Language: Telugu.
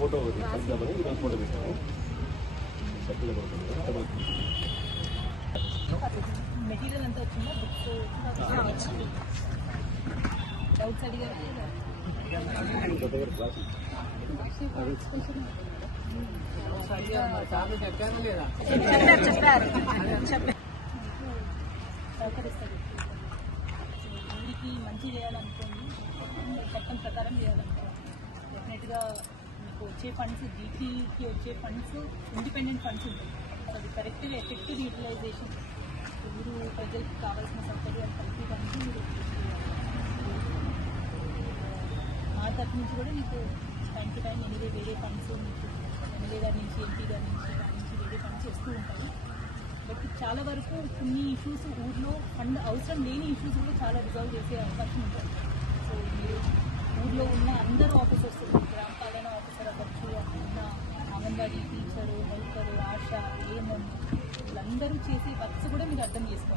ఫోటో కలుద్దామని ఈరోజు ఫోటో పెట్టాము. మెటీరియల్ అంతా వచ్చిందా? బుక్స్ డౌట్స్ అడిగారు. చెప్పారు సహకరిస్తారు. ఊరికి మంచి చేయాలనుకోండి, చట్టం ప్రకారం చేయాలనుకోండి. డెఫినెట్గా మీకు వచ్చే ఫండ్స్, డీటీకి వచ్చే ఫండ్స్ ఇండిపెండెంట్ ఫండ్స్ ఉంటాయి. అది కరెక్ట్గా ఎఫెక్టివ్ యూటిలైజేషన్, ఊరు ప్రజలకు కావాల్సిన సౌకర్యాలు కల్పించడానికి మీరు మా తరఫు నుంచి కూడా మీకు టైం టు టైం ఎనివే వేరే ఫండ్స్ మీకు ఎమ్మెల్యే గారి నుంచి, ఎంపీ గారి నుంచి, దాని నుంచి వేరే ఫండ్స్ వస్తూ ఉంటాయి. బట్ చాలా వరకు కొన్ని ఇష్యూస్ ఊర్లో ఫండ్ అవసరం లేని ఇష్యూస్ కూడా చాలా రిజాల్వ్ చేసే అవకాశం ఉంటుంది. సో మీరు ఊర్లో ఉన్న అందరూ ఆఫీసర్స్, గ్రామ పాలన ఆఫీసర్ అవ్వచ్చు, ఉన్న అంగన్వాడీ టీచరు, హెల్పరు, ఆశ, ఏఎన్ఎం, వీళ్ళందరూ చేసే వర్క్స్ కూడా మీరు అర్థం చేసుకోవాలి.